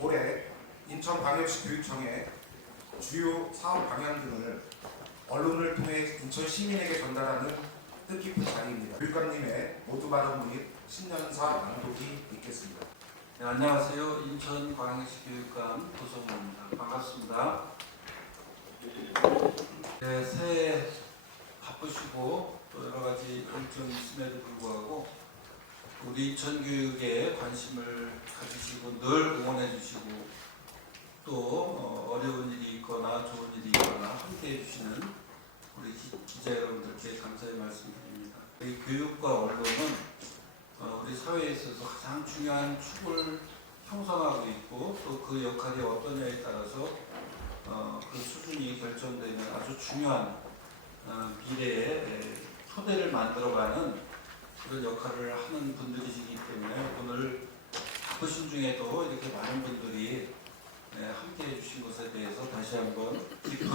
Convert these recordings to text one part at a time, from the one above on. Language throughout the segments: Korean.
올해 인천광역시 교육청의 주요 사업 방향 등을 언론을 통해 인천 시민에게 전달하는 뜻깊은 자리입니다. 교육감님의 모두 발언 및 신년사 낭독이 있겠습니다. 네, 안녕하세요. 인천광역시 교육감 도성호입니다. 반갑습니다. 네, 새해 바쁘시고 또 여러 가지 일정이 있음에도 불구하고 우리 인천 교육에 관심을 가지시고 늘 응원해 주시고 또 어려운 일이 있거나 좋은 일이 있거나 함께 해주시는 우리 기자 여러분들께 감사의 말씀드립니다. 이 교육과 언론은 우리 사회에 있어서 가장 중요한 축을 형성하고 있고 또 그 역할이 어떠냐에 따라서 그 수준이 결정되는 아주 중요한 미래의 토대를 만들어가는 그런 역할을 하는 분들이시기 때문에 오늘 바쁘신 중에도 이렇게 많은 분들이 함께 해주신 것에 대해서 다시 한번 깊은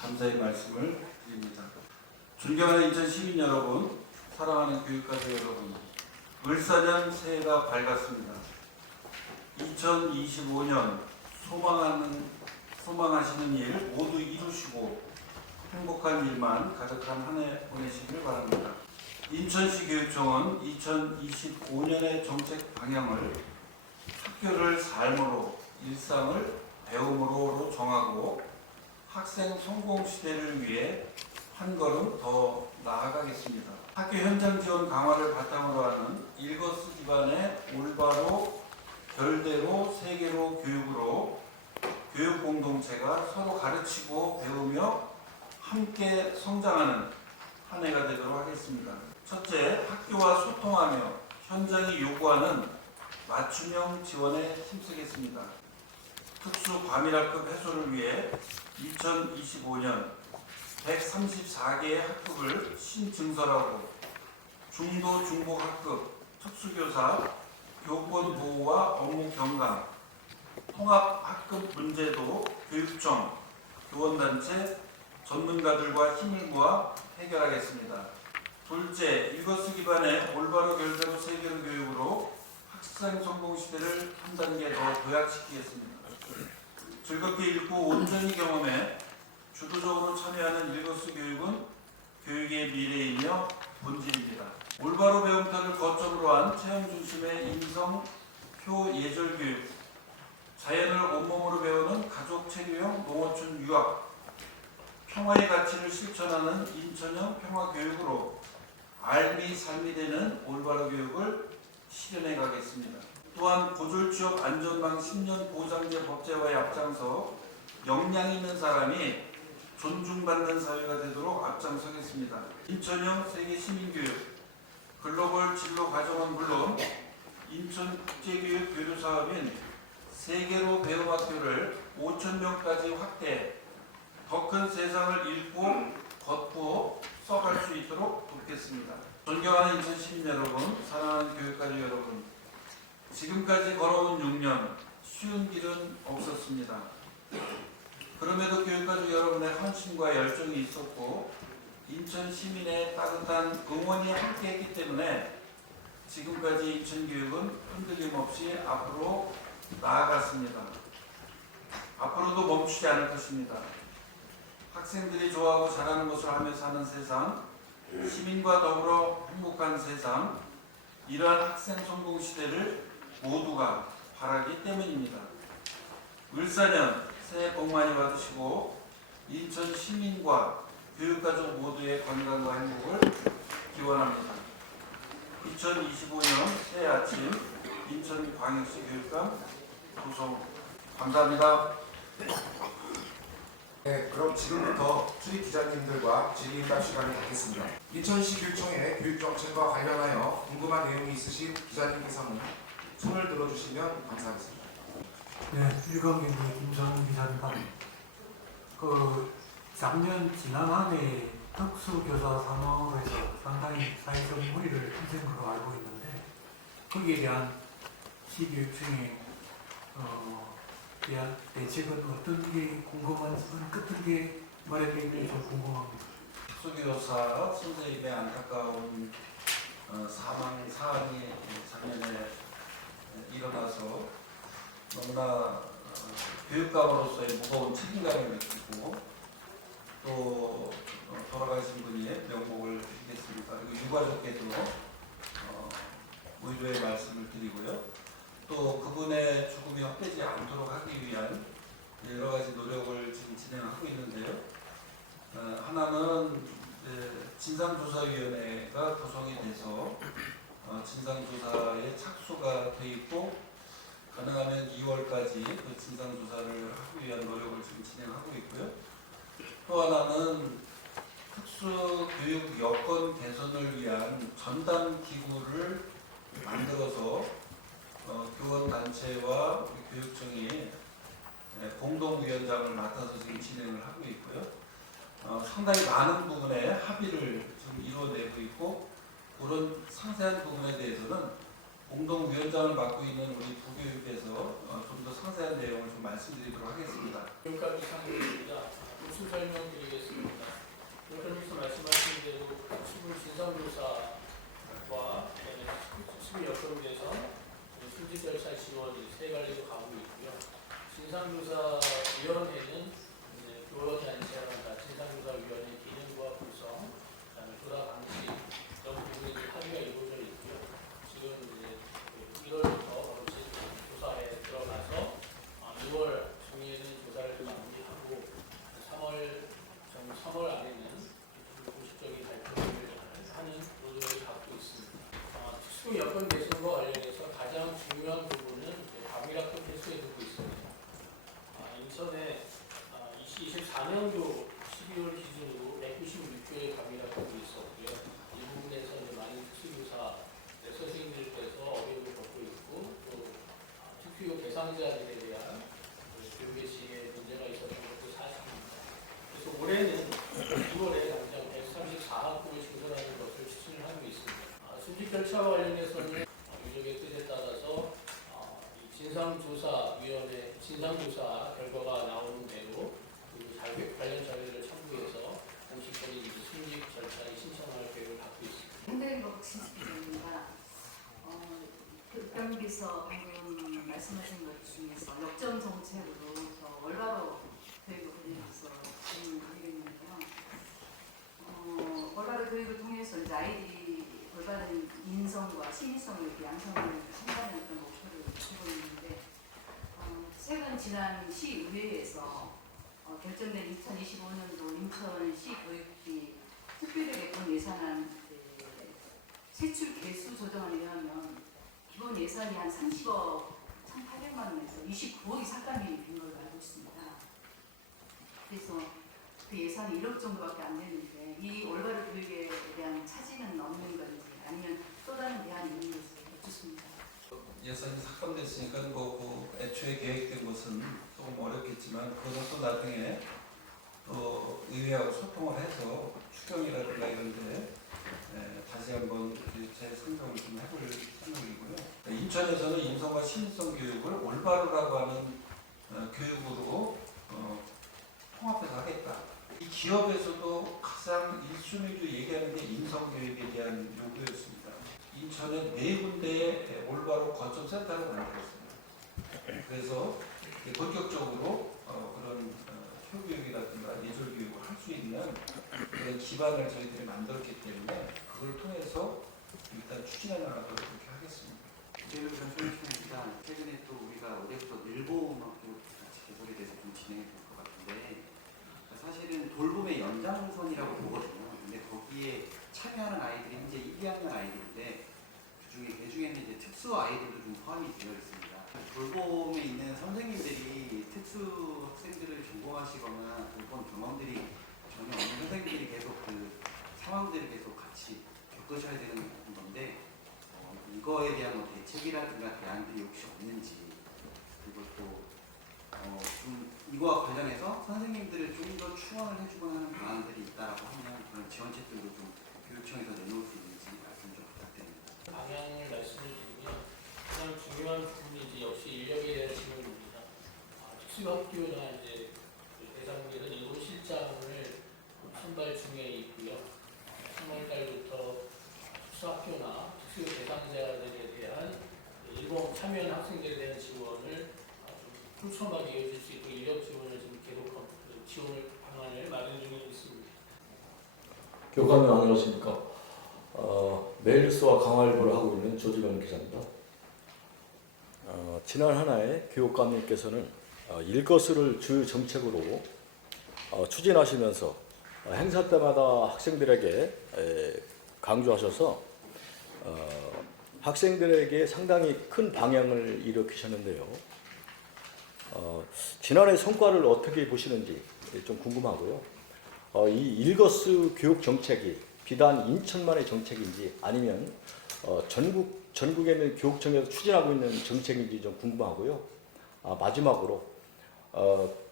감사의 말씀을 드립니다. 존경하는 인천 시민 여러분, 사랑하는 교육가족 여러분, 을사년 새해가 밝았습니다. 2025년 소망하시는 일 모두 이루시고 행복한 일만 가득한 한 해 보내시길 바랍니다. 인천시 교육청은 2025년의 정책 방향을 학교를 삶으로, 일상을 배움으로 정하고 학생 성공 시대를 위해 한 걸음 더 나아가겠습니다. 학교 현장 지원 강화를 바탕으로 하는 일거수 기반의 올바로, 별대로, 세계로 교육으로 교육 공동체가 서로 가르치고 배우며 함께 성장하는 한 해가 되도록 하겠습니다. 첫째, 학교와 소통하며 현장이 요구하는 맞춤형 지원에 힘쓰겠습니다. 특수 과밀학급 해소를 위해 2025년 134개의 학급을 신증설하고 중도 중복 학급, 특수교사, 교권 보호와 업무 경감, 통합 학급 문제도 교육청, 교원단체, 전문가들과 힘을 모아 해결하겠습니다. 둘째, 일거수 기반의 올바로 별대로 세계로 교육으로 학생 성공 시대를 한 단계 더 도약시키겠습니다. 즐겁게 읽고 온전히 경험해 주도적으로 참여하는 일거수 교육은 교육의 미래이며 본질입니다. 올바로 배움터를 거점으로 한 체험 중심의 인성, 표, 예절 교육, 자연을 온몸으로 배우는 가족 체류형 농어촌 유학, 평화의 가치를 실천하는 인천형 평화교육으로 알미 삶이 되는 올바로 교육을 실현해 가겠습니다. 또한 고졸취업 안전망 10년 보장제 법제화에 앞장서 역량 있는 사람이 존중받는 사회가 되도록 앞장서겠습니다. 인천형 세계 시민교육, 글로벌 진로 과정은 물론 인천 국제교육 교류 사업인 세계로 배움학교를 5,000명까지 확대, 더 큰 세상을 읽고 걷고 써갈 수 있도록 돕겠습니다. 존경하는 인천 시민 여러분, 사랑하는 교육가족 여러분, 지금까지 걸어온 6년 쉬운 길은 없었습니다. 그럼에도 교육가족 여러분의 헌신과 열정이 있었고 인천 시민의 따뜻한 응원이 함께했기 때문에 지금까지 인천교육은 흔들림 없이 앞으로 나아갔습니다. 앞으로도 멈추지 않을 것입니다. 학생들이 좋아하고 잘하는 것을 하며 사는 세상, 시민과 더불어 행복한 세상, 이러한 학생 성공 시대를 모두가 바라기 때문입니다. 을사년 새해 복 많이 받으시고 인천 시민과 교육가족 모두의 건강과 행복을 기원합니다. 2025년 새해 아침 인천광역시 교육감 도성 감사합니다. 네, 그럼 지금부터 출입 기자님들과 질의응답 시간을 갖겠습니다. 인천시 교육청의 교육정책과 관련하여 궁금한 내용이 있으신 기자님께서는 손을 들어주시면 감사하겠습니다. 네, 일광경기 김정은 기자입니다. 작년 한 해 특수교사 산업으로 해서 상당히 사회적 무리를 일으킨 걸로 알고 있는데 거기에 대한 시교육청의 대한 대책은 어떤 게 어떤 게 마련되어 있는지 좀 궁금합니다. 특수교사 선생님의 안타까운 사망 사안이 작년에 일어나서 너무나 교육감으로서의 무거운 책임감을 느끼고 또 돌아가신 분의 명복을 드리겠습니다. 그리고 유가족께도 의료의 말씀을 드리고요. 또 그분의 죽음이 헛되지 않도록 하기 위한 여러 가지 노력을 지금 진행하고 있는데요. 하나는 진상조사위원회가 구성이 돼서 진상조사에 착수가 돼 있고 가능하면 2월까지 그 진상조사를 하기 위한 노력을 지금 진행하고 있고요. 또 하나는 특수교육 여건 개선을 위한 전담 기구를 만들어서 교원단체와 우리 교육청이 공동위원장을 맡아서 지금 진행을 하고 있고요. 상당히 많은 부분에 합의를 지금 이루어내고 있고 그런 상세한 부분에 대해서는 공동위원장을 맡고 있는 우리 부교육에서 좀 더 상세한 내용을 좀 말씀드리도록 하겠습니다. 교육감 이상입니다. 우수 설명드리겠습니다. 교육감님께서 말씀하신 대로 수분 진상조사와 수분 여건 개선, 수직 절차 지원 세 가지로 가고 있고요. 진상조사위원회는 교원단체와 진상조사위원회 기능과 구성, 그다음에 조사 방식 이런 부분이 합의가 이루어져 있고요. 지금 1월부터 조사에 들어가서 2월 중에는 조사를 마무리하고 3월 안에는 공식적인 발표를 하는 노력을 갖고 있습니다. 특수 여건 개선과 관련해서 가장 중요한 부분은 과밀학급 해소에 두고 있습니다. 인천에 2024년도 12월 기준으로 196개의 과밀학급이 있었고요. 이 부분에서 많은 특수교사 선생님들께서 어려움을 겪고 있고 또 특수교 대상자들에 대한 교육 개시에 문제가 있었던 것도 사실입니다. 그래서 올해는 2월에 당장 134학급을 신설하는 것을 추진을 하고 있습니다. 수직 절차와 관련해서는 유족의 뜻에 따라서 진상조사위원회 진상조사 결과가 나오는 대로 관련 자료를 첨부해서 공식적인 수직 절차에 신청할 계획을 갖고 있습니다. 현대인법 진습기입니다. 교육감께서 방금 말씀하신 것 중에서 역점 정책으로 월바로 교육을 보내면서 질문드리겠는데요. 월바로 교육을 통해서 이제 아이들이 올바른 인성과 심리성을 이렇게 양성을 한다는 그런 목표를 두고 있는데 최근 지난 시의회에서 결정된 2025년도 인천시 교육비 특별계획 예산안 세출 개수 조정안에 의하면 기본 예산이 한 30억 1,800만 원에서 29억이 삭감이 된 걸로 알고 있습니다. 그래서 그 예산이 1억 정도밖에 안 되는데 이 올바른 교육에 대한 차질은 없는 건지 아니면 또 다른 대안이 있는 것을 여쭙습니다. 예산이 삭감됐으니까 그 애초에 계획된 것은 조금 어렵겠지만 그것은 또 나중에 또 의회하고 소통을 해서 추경이라든가 이런데 다시 한번 재선정을 좀 해볼 생각이고요. 인천에서는 인성과 심리성 교육을 올바르라고 하는 교육으로 통합해서 하겠다. 이 기업에서도 가장 1순위로 얘기하는 게 인성 교육에 대한 요구였습니다. 인천에 4군데의 올바로 거점센터를 만들었습니다. 그래서 본격적으로 그런 교육이라든가 예절교육을 할 수 있는 그런 기반을 저희들이 만들었기 때문에 그걸 통해서 일단 추진해 나가도록 그렇게 하겠습니다. 이재명 전 소위원입니다. 최근에 또 우리가 어제부터 늘보음학교 같이 개설에 대해서 좀 진행해 볼 것 같은데 사실은 돌봄의 연장선이라고 보거든요. 근데 거기에 참여하는 아이들이 현재 1, 2학년 아이들인데 그중에는 이제 특수 아이들도 좀 포함이 되어 있습니다. 돌봄에 있는 선생님들이 특수 학생들을 전공하시거나 돌봄 경험들이 전혀 없는 선생님들이 계속 그 상황들을 계속 같이 겪으셔야 되는 건데 이거에 대한 뭐 대책이라든가 대안들이 혹시 없는지 그리고 또 좀 이거와 관련해서 선생님들을 좀 더 충원을 해주거나 하는 방안들이 있다라고 하면 그런 지원책들도 좀 교육청에서 내놓을 수 있는지 말씀 좀 부탁드립니다. 방향을 말씀을 드리면 가장 중요한 부분이 이제 역시 인력에 대한 질문입니다. 특수학교나 이제 대상들은 일본 실장을 선발 중에 있고요. 3월달부터 특수학교나 특수 대상자들에 대한 일본 참여하는 학생들에 대한 지원을 풍성하게 이어질 수 있도록 인력 지원을 지금 계속 지원을 방안을 마련 중에 있습니다. 교감은 안녕하십니까. 메일뉴스와 강화일보를 하고 있는 조지명 기자입니다. 지난 한 해 교육감님께서는 일거수를 주요 정책으로 추진하시면서 행사 때마다 학생들에게 강조하셔서 학생들에게 상당히 큰 방향을 일으키셨는데요. 지난해 성과를 어떻게 보시는지 좀 궁금하고요. 이 일거수 교육 정책이 비단 인천만의 정책인지 아니면 전국에 있는 교육청에서 추진하고 있는 정책인지 좀 궁금하고요. 마지막으로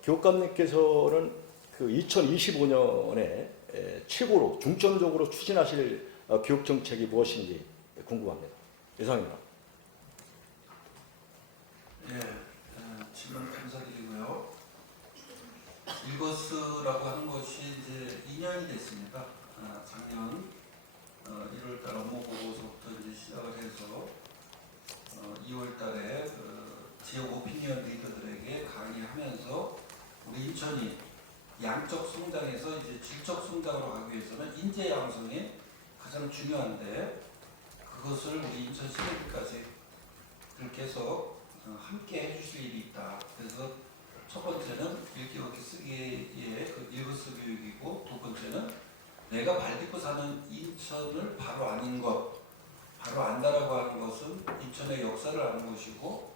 교육감님께서는 그 2025년에 최고로 중점적으로 추진하실 교육 정책이 무엇인지 궁금합니다. 이상입니다. 예, 질문 감사드리고요. 일거스라고 하는 것이 이제 2년이 됐습니다. 작년 1월달 업무 보고서부터 이제 시작을 해서 2월달에 지역 오피니언 리더들에게 강의하면서 우리 인천이 양적 성장에서 이제 질적 성장으로 가기 위해서는 인재 양성이 가장 중요한데 그것을 우리 인천 시민들까지 그렇게 해서 함께 해주실 일이 있다. 그래서 첫 번째는 읽기 걷기 쓰기의 그 일거수 교육이고 두 번째는 내가 발 딛고 사는 인천을 바로 아는 것, 바로 안다라고 하는 것은 인천의 역사를 아는 것이고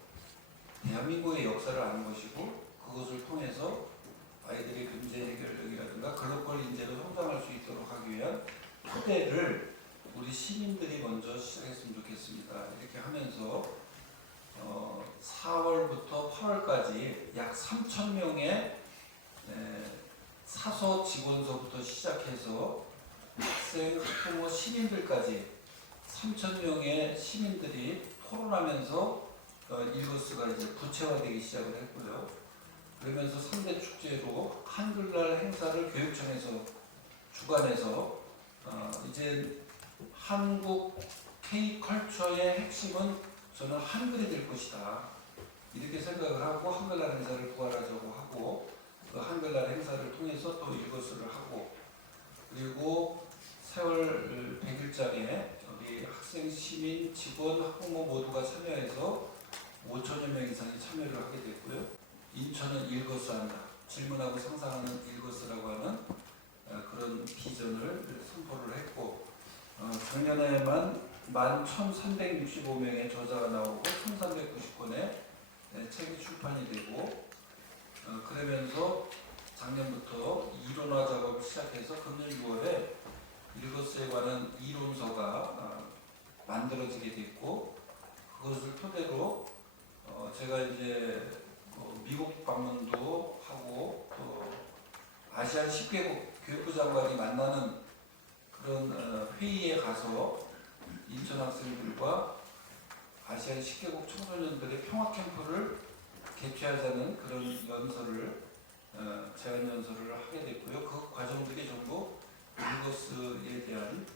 대한민국의 역사를 아는 것이고 그것을 통해서 아이들의 문제 해결력이라든가 글로벌 인재로 성장할 수 있도록 하기 위한 토대를 우리 시민들이 먼저 시작했으면 좋겠습니다. 이렇게 하면서 4월부터 8월까지 약 3,000명의 사서 직원서부터 시작해서 학생, 학부모, 시민들까지 3,000명의 시민들이 토론하면서 일거수가 이제 구체화되기 시작을 했고요. 그러면서 3대 축제로 한글날 행사를 교육청에서 주관해서 이제 한국 K컬처의 핵심은 저는 한글이 될 것이다. 이렇게 생각을 하고 한글날 행사를 부활하자고 하고 그 한글날 행사를 통해서 또 일거수를 하고 그리고 4월 100일장에 우리 학생, 시민, 직원, 학부모 모두가 참여해서 5천여 명 이상이 참여를 하게 됐고요. 인천은 일거수한다. 질문하고 상상하는 일거수라고 하는 그런 비전을 선포를 했고 작년에만 11,365명의 저자가 나오고 1,390권의 책이 출판이 되고 그러면서 작년부터 이론화 작업을 시작해서 금년 6월에 일거수에 관한 이론서가 만들어지게 됐고 그것을 토대로 제가 이제 미국 방문도 하고 또 아시안 10개국 교육부 장관이 만나는 그런 회의에 가서 인천 학생들과 아시안 10개국 청소년들의 평화 캠프를 개최하자는 그런 연설을 제안 연설을 하게 됐고요. 그 과정들이 전부 일거수에 대한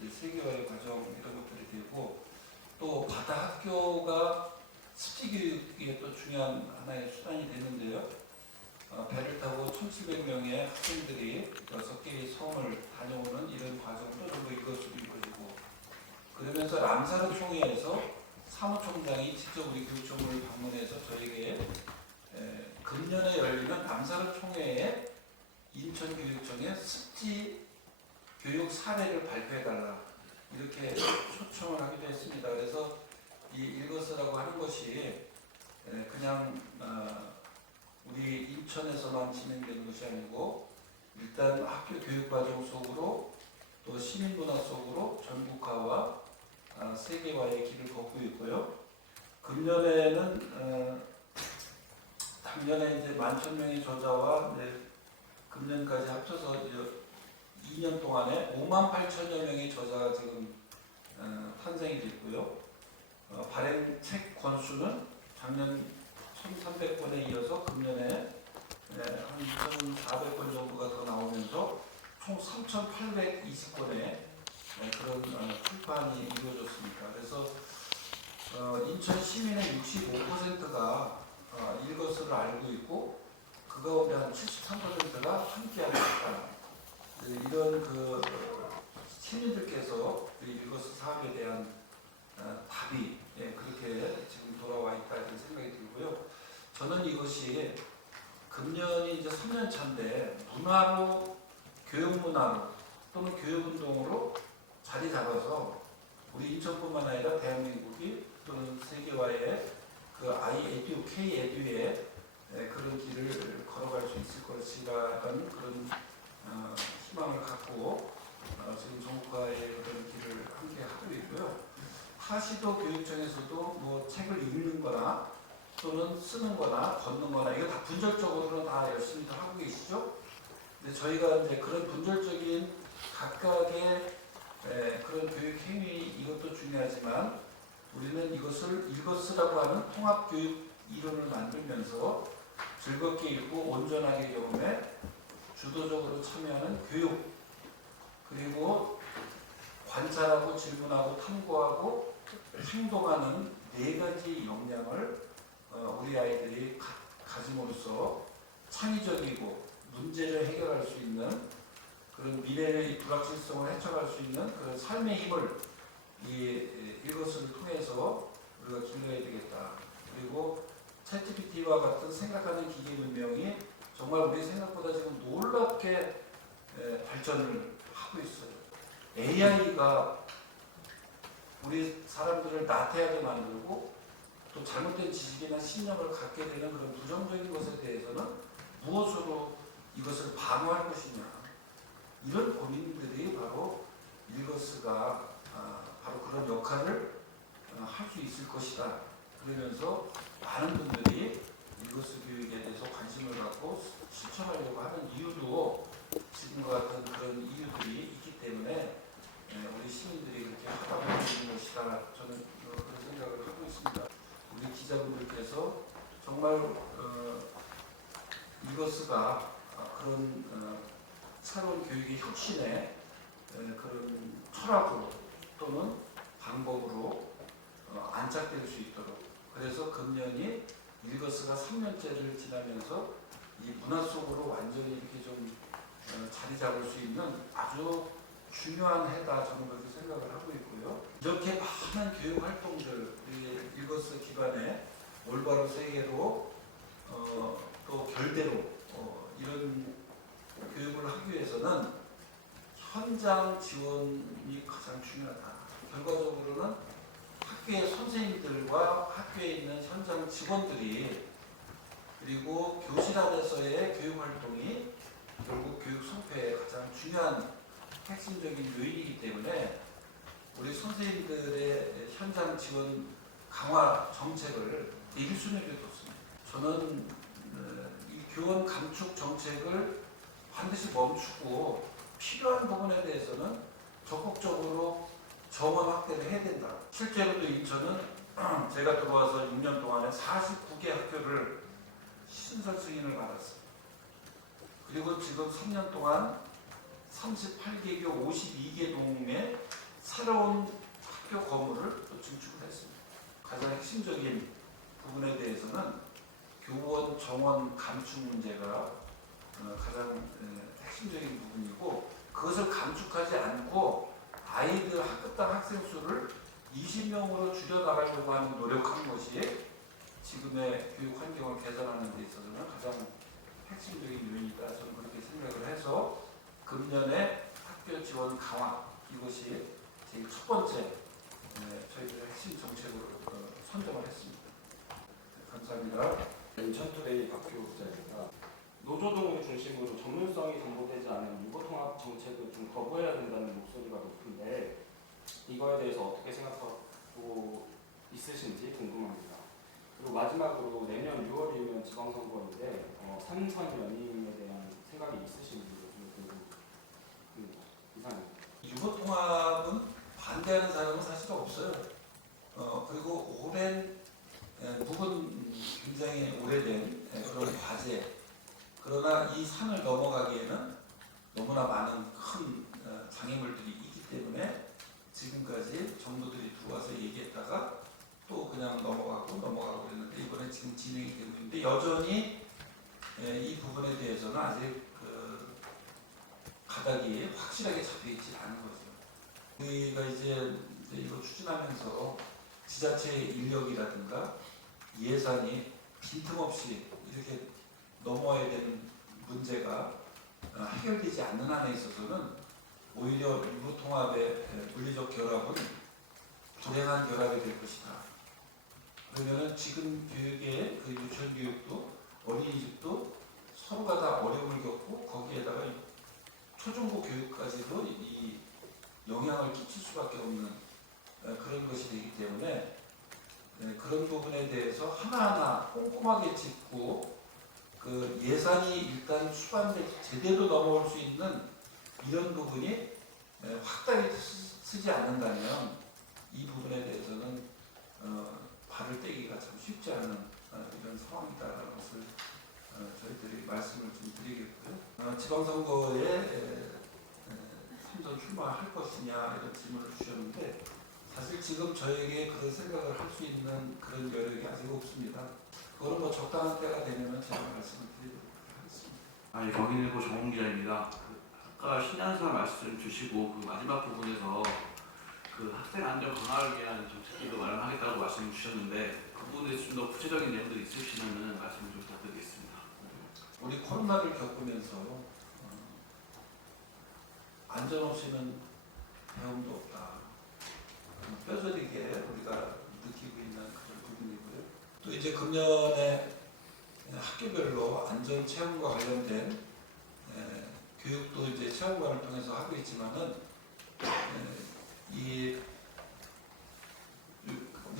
세계화의 과정 이런 것들이 되고 또 바다 학교가 습지 교육이 또 중요한 하나의 수단이 되는데요. 배를 타고 1,700명의 학생들이 6개의 섬을 다녀오는 이런 과정도 전부 일거수인 것이고 그러면서 람사르 총회에서 사무총장이 직접 우리 교육청을 방문해서 저에게 금년에 열리는 람사르 총회에 인천교육청의 습지 교육 사례를 발표해달라 이렇게 초청을 하기도 했습니다. 그래서 이 일거수라고 하는 것이 그냥 우리 인천에서만 진행되는 것이 아니고 일단 학교 교육과정 속으로 또 시민문화 속으로 전국화와 세계화의 길을 걷고 있고요. 금년에는 작년에 이제 11,000명의 저자와 금년까지 합쳐서 이제 2년 동안에 58,000여 명의 저자가 지금 탄생이 됐고요. 발행 책 권수는 작년 1,300권에 이어서 금년에 한 2,400권 정도가 더 나오면서 총 3,820권의 그런 출판이 이루어졌습니다. 그래서 인천 시민의 65%가 이것을 알고 있고 그 가운데 한 73%가 함께하고 있다. 이런 그 시민들께서 이것을 사업에 대한 답이 그렇게 지금 돌아와 있다 이런 생각이 들고요. 저는 이것이 금년이 이제 3년 차인데 문화로 교육 문화로 또는 교육 운동으로 자리 잡아서 우리 인천뿐만 아니라 대한민국이 또는 세계화의 그 I-에듀, K-에듀의 그런 길을 걸어갈 수 있을 것이라는 그런 희망을 갖고 지금 전국화의 그런 길을 함께 하고 있고요. 타시도 교육청에서도 뭐 책을 읽는 거나 또는 쓰는 거나 걷는 거나 이거 다 분절적으로는 다 열심히 다 하고 계시죠? 근데 저희가 이제 그런 분절적인 각각의 그런 교육 행위 이것도 중요하지만 우리는 이것을 읽었으라고 하는 통합교육 이론을 만들면서 즐겁게 읽고 온전하게 경험해 주도적으로 참여하는 교육 그리고 관찰하고 질문하고 탐구하고 행동하는 4가지 역량을 우리 아이들이 가짐으로써 창의적이고 문제를 해결할 수 있는 그런 미래의 불확실성을 헤쳐갈 수 있는 그런 삶의 힘을 이것을 통해서 우리가 길러야 되겠다. 그리고 챗GPT와 같은 생각하는 기계 문명이 정말 우리 생각보다 지금 놀랍게 발전을 하고 있어요. AI가 우리 사람들을 나태하게 만들고 또 잘못된 지식이나 신념을 갖게 되는 그런 부정적인 것에 대해서는 무엇으로 이것을 방어할 것이냐 이런 고민들이 바로 일거스가 바로 그런 역할을 할 수 있을 것이다. 그러면서 많은 분들이 일거스 교육에 대해서 관심을 갖고 실천하려고 하는 이유도 지금과 같은 그런 이유들이 있기 때문에 우리 시민들이 그렇게 하다 보는 것이다. 저는 그런 생각을 하고 있습니다. 우리 기자분들께서 정말 일거스가 그런 새로운 교육의 혁신의 그런 철학으로 또는 방법으로 안착될 수 있도록 그래서 금년이 일거스가 3년째를 지나면서 이 문화 속으로 완전히 이렇게 좀 자리 잡을 수 있는 아주 중요한 해다 저는 그렇게 생각을 하고 있고요. 이렇게 많은 교육 활동들 일거스 기반의 올바로 세계로 또 결대로 이런 교육을 하기 위해서는 현장 지원이 가장 중요하다. 결과적으로는 학교의 선생님들과 학교에 있는 현장 직원들이 그리고 교실 안에서의 교육 활동이 결국 교육 성패의 가장 중요한 핵심적인 요인이기 때문에 우리 선생님들의 현장 지원 강화 정책을 1순위로 뒀습니다. 저는 이 교원 감축 정책을 반드시 멈추고 필요한 부분에 대해서는 적극적으로 정원 확대를 해야 된다. 실제로도 인천은 제가 들어와서 6년 동안에 49개 학교를 신설 승인을 받았습니다. 그리고 지금 3년 동안 38개교 52개 동의 새로운 학교 건물을 또 증축을 했습니다. 가장 핵심적인 부분에 대해서는 교원 정원 감축 문제가 가장 핵심적인 부분이고 그것을 감축하지 않고 아이들 학급당 학생 수를 20명으로 줄여나가려고 하는 노력한 것이 지금의 교육 환경을 개선하는 데 있어서는 가장 핵심적인 요인이다. 저는 그렇게 생각을 해서 금년에 학교 지원 강화 이것이 제일 첫 번째 저희들의 핵심 정책으로 선정을 했습니다. 감사합니다. 인천투데이 박규국자입니다. 노조동을 중심으로 전문성이 담보되지 않은 유보통합 정책을 좀 거부해야 된다는 목소리가 높은데 이거에 대해서 어떻게 생각하고 있으신지 궁금합니다. 그리고 마지막으로 내년 6월이면 지방선거인데 삼선 연임에 대한 생각이 있으신지 좀 궁금합니다. 이상입니다. 유보통합은 반대하는 사람은 사실 없어요. 그리고 오랜 묵은 굉장히 오래된 그런 과제 그러나 이 산을 넘어가기에는 너무나 많은 큰 장애물들이 있기 때문에 지금까지 정부들이 들어와서 얘기했다가 또 그냥 넘어가고 있는데 이번에 지금 진행이 되고 있는데 여전히 이 부분에 대해서는 아직 그 가닥이 확실하게 잡혀 있지 않은 거죠. 우리가 이제 이거 추진하면서 지자체의 인력이라든가 예산이 빈틈없이 이렇게 넘어야 되는 문제가 해결되지 않는 한에 있어서는 오히려 일부 통합의 물리적 결합은 불행한 결합이 될 것이다. 그러면은 지금 교육의 그 유치원 교육도 어린이집도 서로가 다 어려움을 겪고 거기에다가 초중고 교육까지도 이 영향을 끼칠 수밖에 없는 그런 것이 되기 때문에 그런 부분에 대해서 하나하나 꼼꼼하게 짚고 그 예산이 일단 수반돼 제대로 넘어올 수 있는 이런 부분이 확답이 쓰지 않는다면 이 부분에 대해서는 발을 떼기가 참 쉽지 않은 이런 상황이다라는 것을 저희들이 말씀을 좀 드리겠고요. 지방선거에 선전 출마할 것이냐 이런 질문을 주셨는데 사실 지금 저에게 그런 생각을 할 수 있는 그런 여력이 아직 없습니다. 그거는 뭐 적당한 때가 되면 제가 말씀을 드리도록 하겠습니다. 경인일보 정홍 기자입니다. 아까 신년사 말씀 주시고 그 마지막 부분에서 그 학생 안전 강화를 위한 정책기도 마련하겠다고 말씀 주셨는데 그 부분에 좀 더 구체적인 내용들이 있으시면 말씀을 좀 부탁드리겠습니다. 우리 코로나를 겪으면서 안전 없이는 배움도 없다. 뼈저리게 우리가 느끼고 있는 그런 부분이고요. 또 이제 금년에 학교별로 안전 체험과 관련된 교육도 이제 체험관을 통해서 하고 있지만은 이제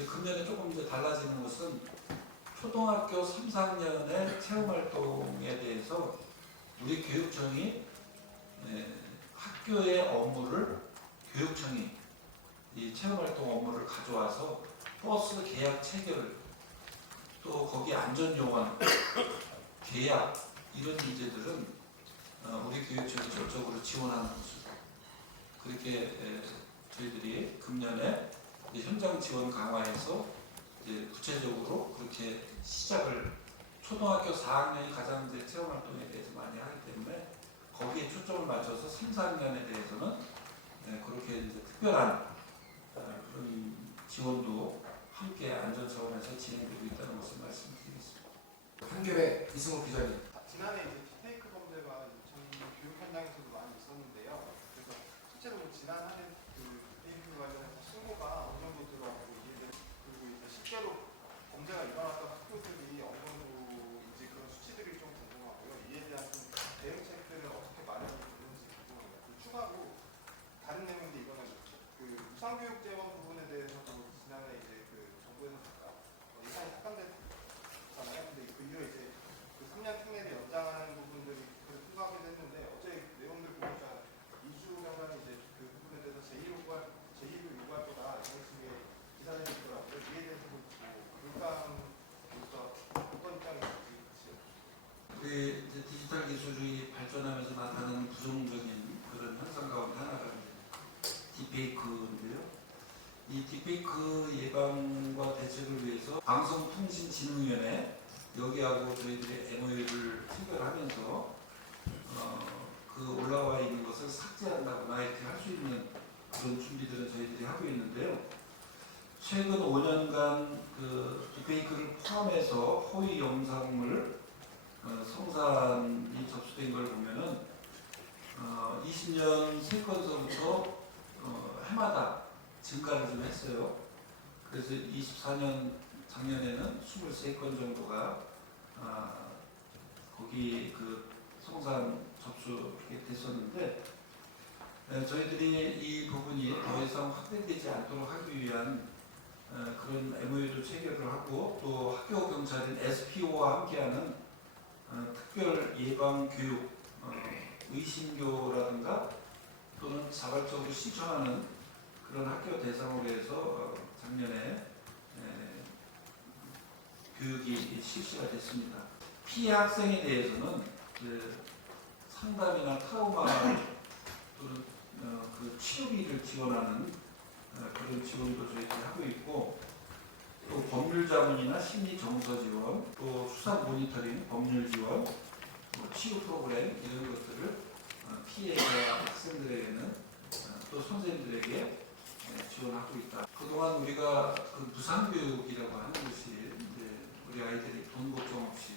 금년에 조금 이제 달라지는 것은 초등학교 3, 4학년의 체험활동에 대해서 우리 교육청이 학교의 업무를 교육청이 이 체험활동 업무를 가져와서 버스 계약 체결 또 거기 안전요원 계약 이런 문제들은 우리 교육청이 적극적으로 지원하는 것으로 그렇게 저희들이 금년에 현장 지원 강화해서 구체적으로 그렇게 시작을 초등학교 4학년이 가장 이제 체험 활동에 대해서 많이 하기 때문에 거기에 초점을 맞춰서 3, 4학년에 대해서는 그렇게 이제 특별한 그런 지원도 함께 안전 차원에서 진행되고 있다는 것을 말씀드리겠습니다. 한겨레 이승호 기자님. 지난해 이제 딥페이크 범죄가 저희 교육 현장에서도 많이 있었는데요. 그래서 실제로 지난 한 해 그 딥페이크 관련해서 신고가 어느 정도 들어가고 그리고 이제 실제로 범죄가 일어났던 학교들이 어느 정도인지 그런 수치들이 좀 궁금하고요. 이에 대한 좀 대응책들을 어떻게 마련이 되는지 궁금합니다. 추가로 다른 내용인데 이거는 그 유상교육 재원 부분에 대해서도 지난해 이제 그 정부에서 예산이 삭감됐잖아요. 근데 그 이후에 이제 그 3년 특례를 연장하는 부분들이 통과하게 됐는데 어제 내용들 보니까 이주 장관이 이제 그 부분에 대해서 제2를 요구할 거다 이런 식의 기사들이 있더라고요. 이에 대해서도 교육감으로서 어떤 입장인지 우리 이제 디지털 기술이 발전하면서 나타나는 부정적인 그런 현상 가운데 하나가 딥페이크인데요. 이 딥페이크 예방과 대책을 위해서 방송통신진흥위원회 여기하고 저희들이 MOU를 체결하면서 그 올라와 있는 것을 삭제한다거나 이렇게 할 수 있는 그런 준비들을 저희들이 하고 있는데요. 최근 5년간 그 딥페이크를 포함해서 허위 영상을 성산이 접수된 걸 보면은 20년 세건서부터 해마다 증가를 좀 했어요. 그래서 24년 작년에는 23건 정도가 거기 그 성산 접수하게 됐었는데 저희들이 이 부분이 더 이상 확대되지 않도록 하기 위한 그런 MOU도 체결을 하고 또 학교 경찰인 SPO와 함께하는 특별 예방 교육 의심교라든가 또는 자발적으로 신청하는 그런 학교 대상으로 해서 작년에 교육이 실시가 됐습니다. 피해 학생에 대해서는 그 상담이나 트라우마 또는 그 치료비를 지원하는 그런 지원도 저희들이 하고 있고 또 법률 자문이나 심리 정서 지원, 또 수사 모니터링, 법률 지원, 또 치유 프로그램 이런 것들을 피해자 학생들에게는 또 선생님들에게 지원하고 있다. 그동안 우리가 그 무상교육이라고 하는 것이 이제 우리 아이들이 돈 걱정 없이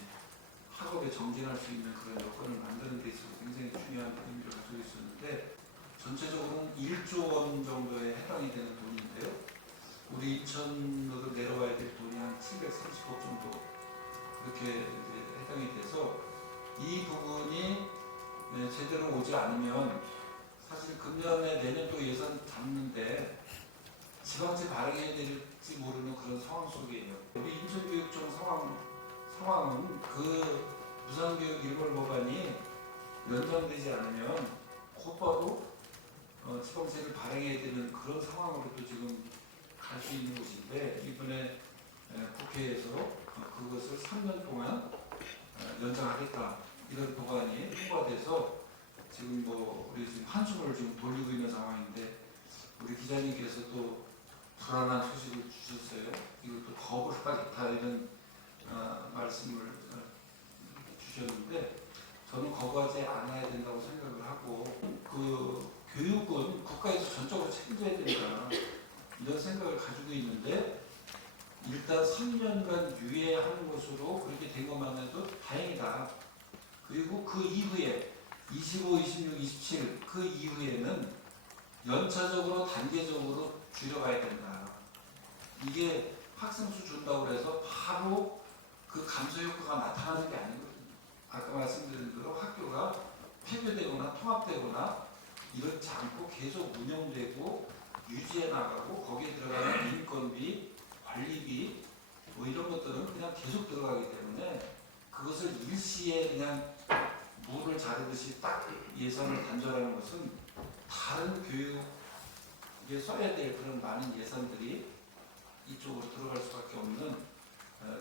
학업에 정진할 수 있는 그런 여건을 만드는 데 있어서 굉장히 중요한 의미를 가지고 있었는데 전체적으로는 1조 원 정도에 해당이 되는 돈인데요. 우리 인천으로 내려와야 될 돈이 한 730억 정도 그렇게 이제 해당이 돼서 이 부분이 제대로 오지 않으면 사실 금년에 내년도 예산 잡는데 지방채 발행해야 될지 모르는 그런 상황 속이에요. 우리 인천교육청 상황은 그 무상교육 일벌 법안이 연장되지 않으면 곧바로 지방채를 발행해야 되는 그런 상황으로 또 지금 갈 수 있는 것인데 이번에 국회에서 그것을 3년 동안 연장하겠다 이런 법안이 통과돼서 지금 뭐 우리 지금 한숨을 지금 돌리고 있는 상황인데 우리 기자님께서 또 불안한 소식을 주셨어요. 이것도 겁을 하겠다 이런 말씀을 주셨는데 저는 거부하지 않아야 된다고 생각을 하고 그 교육은 국가에서 전적으로 책임져야 된다 이런 생각을 가지고 있는데 일단 3년간 유예하는 것으로 그렇게 된 것만 해도 다행이다. 그리고 그 이후에 25, 26, 27 그 이후에는 연차적으로 단계적으로 줄여가야 된다. 이게 학생 수 준다고 해서 바로 그 감소 효과가 나타나는 게 아니거든요. 아까 말씀드린 대로 학교가 폐교되거나 통합되거나 이렇지 않고 계속 운영되고 유지해 나가고 거기에 들어가는 인건비, 관리비 뭐 이런 것들은 그냥 계속 들어가기 때문에 그것을 일시에 그냥 물을 자르듯이 딱 예산을 단절하는 것은 다른 교육에 써야 될 그런 많은 예산들이 이쪽으로 들어갈 수밖에 없는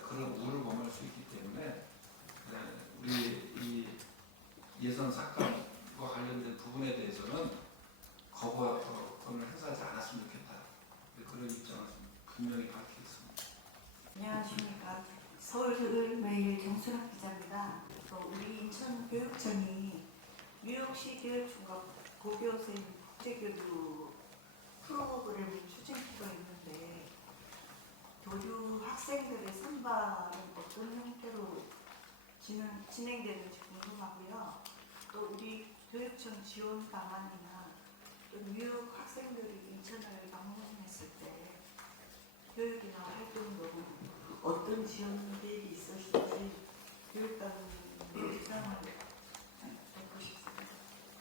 그런 우를 범할 수 있기 때문에 우리 이 예산 삭감과 관련된 부분에 대해서는 거부권을 행사하지 않았으면 좋겠다. 그런 입장을 분명히 밝히겠습니다. 안녕하십니까. 서울매일 정순학 기자입니다. 우리 인천교육청이 뉴욕시 교육청과 고교생 국제교류 프로그램을 추진하고 있는데 교류 학생들의 선발은 어떤 형태로 진행되는지 궁금하고요. 또 우리 교육청 지원 방안이나 또 뉴욕 학생들이 인천을 방문했을 때 교육이나 활동도 어떤 지원들이 있으신지 교육단 입장을 듣고 싶습니다.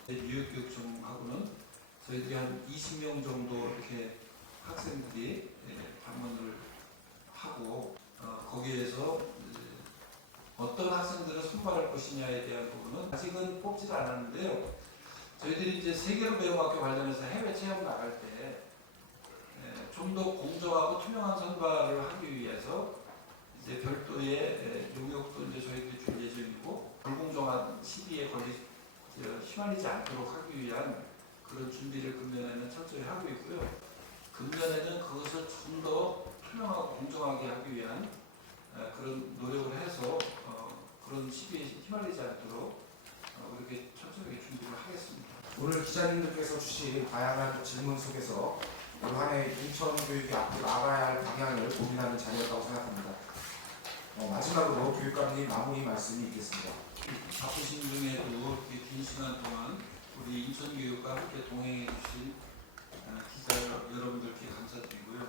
뉴욕 교육청하고는 저희들이 한 20명 정도 이렇게 학생들이 방문을 하고 거기에서 어떤 학생들을 선발할 것이냐에 대한 부분은 아직은 뽑지도 않았는데요. 저희들이 이제 세계로 배움 학교 관련해서 해외 체험 나갈 때 좀 더 공정하고 투명한 선발을 하기 위해서 이제 별도의 용역도 이제 저희들이 줄 예정이고 불공정한 시비에 휘말리지 않도록 하기 위한 그런 준비를 금년에는 철저히 하고 있고요. 금년에는 그것을 좀 더 투명하고 공정하게 하기 위한 그런 노력을 해서 그런 시비에 휘말리지 않도록 그렇게 철저하게 준비를 하겠습니다. 오늘 기자님들께서 주신 다양한 질문 속에서 올 한해 인천교육이 앞으로 나아가야 할 방향을 고민하는 자리였다고 생각합니다. 마지막으로 교육감님 마무리 말씀이 있겠습니다. 바쁘신 중에도 이렇게 긴 시간 동안 우리 인천교육과 함께 동행해 주신 기자 여러분들께 감사드리고요.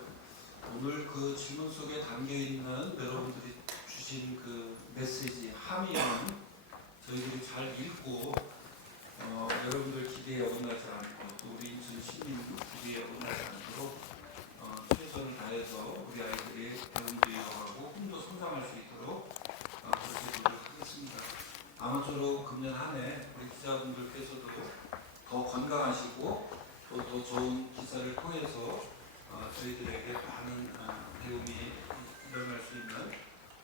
오늘 그 질문 속에 담겨 있는 여러분들이 주신 그 메시지, 함의는 저희들이 잘 읽고 여러분들 기대에 어긋나지 않고 또 우리 인천 시민 기대에 어긋나지 않도록 최선을 다해서 우리 아이들이 배움도 이어가고 꿈도 성장할 수 있도록 그렇게 노력하겠습니다. 아무쪼록 금년 한 해 우리 기자분들께서도 더 건강하시고 또 더 좋은 기사를 통해서 저희들에게 많은 배움이 일어날 수 있는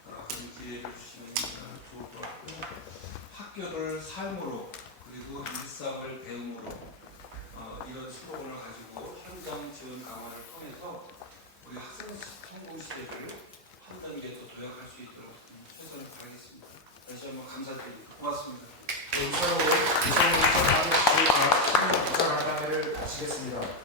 그런 기회를 주시면 좋을 것 같고 학교를 삶으로 그리고 일상을 배움으로 이런 스로건을 가지고 현장 지원 강화를 통해서 우리 학생 성공 시대를 한 단계 더 도약할 수 있도록 최선을 다하겠습니다. 다시 한번 감사드립니다. 고맙습니다. 이상으로 2020 인천 광역시 부산항당회를 마치겠습니다.